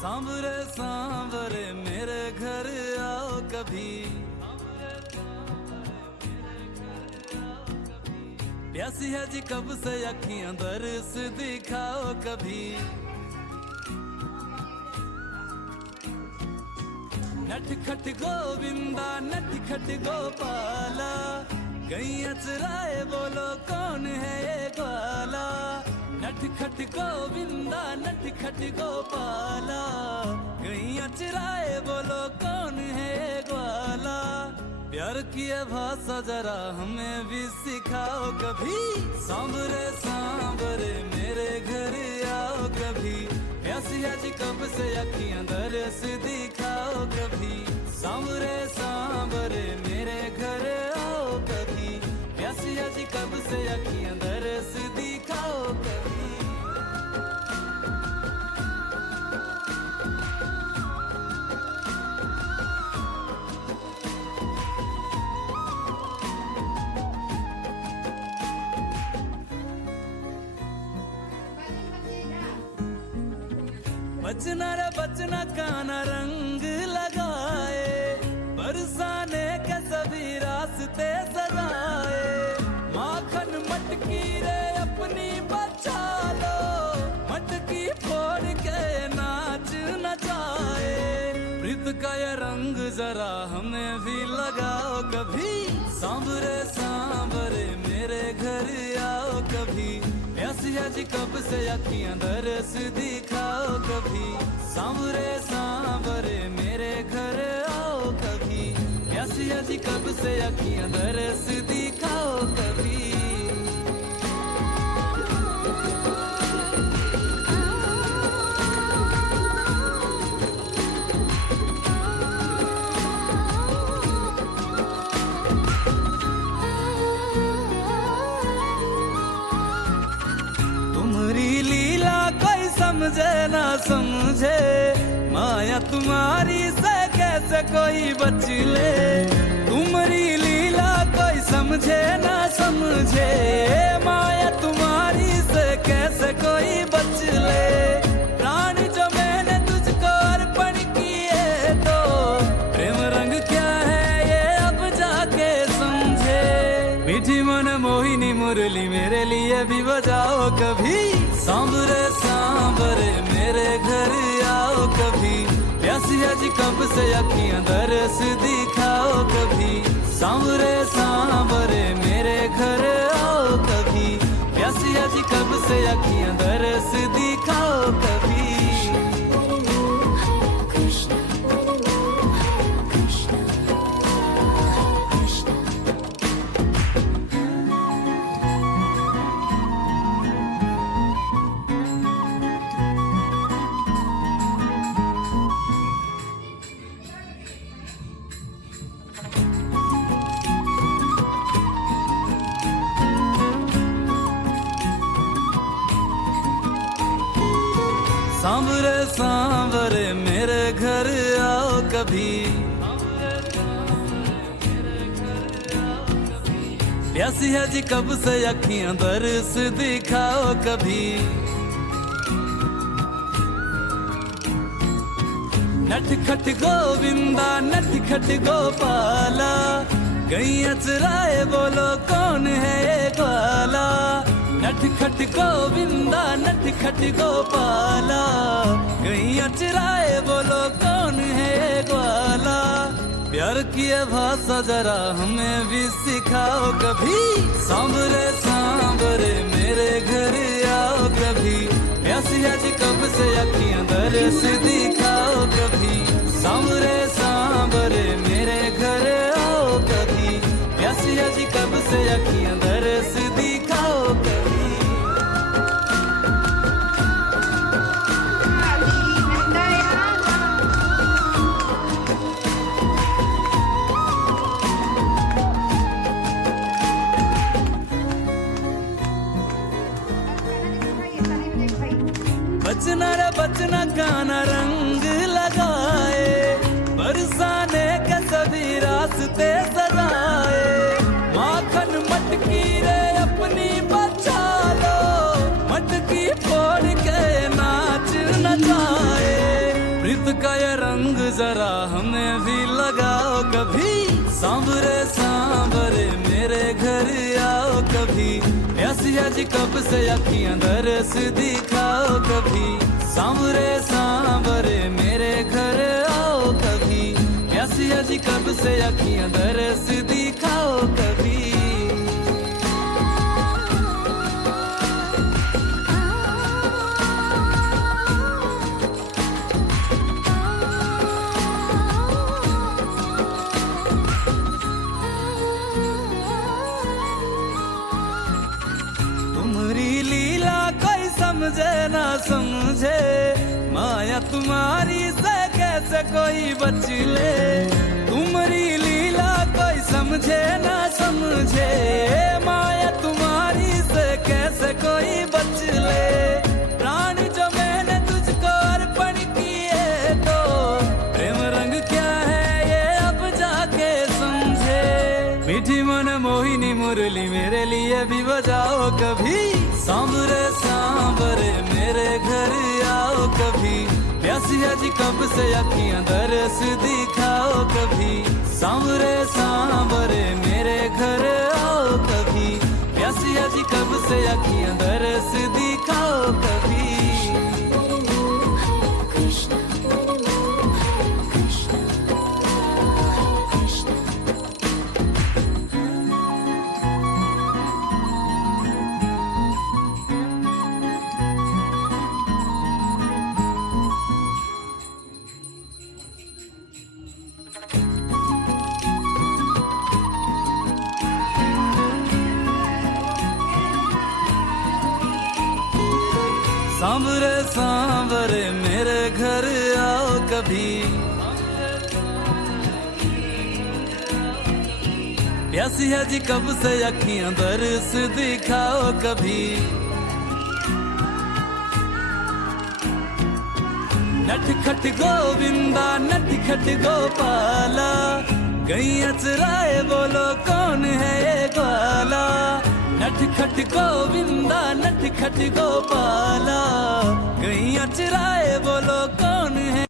सांवरे सांवरे मेरे घर आओ कभी, प्यासी है जी कब से अखियां दरस दिखाओ कभी। नटखट गोविंदा नटखट गोपाला, गैया चराए बोलो कौन है ये ग्वाला। नटखट गोविंदा नटखट गोपाला, गैया चराए बोलो कौन है ये ग्वाला। प्यार की भाषा जरा हमें भी सिखाओ कभी, सांवरे सांवरे मेरे घर आओ कभी। प्यासी है जी कब से अखियां दरस दिखाओ कभी, सांवरे सांवरे मेरे घर आओ कभी। प्यासी है जी कब से अखियां दरस दिखाओ कभी। बचना रे बचना काना रंग लगाए, बरसाने के सभी रास्ते सजाए। माखन मटकी रे अपनी बचा लो, मटकी फोड़ के नाच नचाए। प्रीत का ये रंग जरा हमें भी लगाओ कभी, सांवरे सांवरे मेरे घर आओ कभी। प्यासी है जी कब से अखियां दरस दिखाओ कभी, सांवरे सांवरे मेरे घर आओ कभी। प्यासी है जी कब से अखियां दरस दिखाओ कभी। लीला कोई समझे ना समझे, माया तुम्हारी से कैसे कोई बच ले। तुम्हारी लीला कोई समझे ना समझे, माया तुम्हारी से कैसे कोई बच ले। प्राण जो मैंने तुझको अर्पण किए तो प्रेम रंग क्या है ये अब जाके समझे। मीठी मन मोहिनी मुरली मेरे लिए भी बजाओ कभी, सांवरे सांवरे मेरे घर आओ कभी। प्यासी है जी कब से अखियां दरस दिखाओ कभी, सांवरे सांवरे मेरे घर आओ कभी। प्यासी है जी कब से अखियां दरस दिखाओ कभी। सांवरे सांवरे मेरे घर आओ कभी, प्यासी है जी कब से अखियां दरस दिखाओ कभी। नटखट गोविंदा नटखट गोपाला, गैया चराए बोलो कौन है ये ग्वाला। नटखट गोविंदा नटखट गोपाला, गैया चराए बोलो कौन है ये ग्वाला। प्यार की भाषा जरा हमें भी सिखाओ कभी, सांवरे सांवरे मेरे घर आओ कभी। प्यासी है जी कब से अखियां दरस दिखाओ कभी, सांवरे सांवरे मेरे घर आओ कभी। प्यासी है जी कब से अखियां दरस दिखाओ कभी। बचना रे बचना काना रंग लगाए, बरसाने के सभी रास्ते सजाए। माखन मटकी रे अपनी बचा लो, मटकी फोड़ के नाच नचाए। जरा हमें भी लगाओ कभी। सांवरे सांवरे मेरे घर आओ कभी, प्यासी आज कब से अखियां दरस दिखाओ कभी। सांवरे सांवरे मेरे घर आओ कभी, प्यासी आज कब से अखियां दरस दिखाओ कभी। तुम्हारी लीला कोई समझे ना समझे, माया तुम्हारी से कैसे कोई बच ले। तुम्हारी लीला कोई समझे ना समझे, माया तुम्हारी से कैसे कोई बच ले। प्राण जो मैंने तुझको अर्पण किए तो प्रेम रंग क्या है ये अब जाके समझे। मीठी मन मोहिनी मुरली मेरे लिए भी बजाओ कभी। सांवरे सांवरे मेरे घर आओ कभी, प्यासी आज कब से अखियां दरस दिखाओ कभी। सांवरे सांवरे मेरे घर आओ कभी, प्यासी आज कब से अखियां दरस दिखाओ कभी। सांवरे सांवरे मेरे घर आओ कभी, प्यासी है जी कब से अखियां दरस दिखाओ कभी। नटखट गोविंदा नटखट गोपाला, गैया चराए बोलो कौन है ये ग्वाला। नटखट गोविंदा नटखट गोपाला, गैया चराए बोलो कौन है।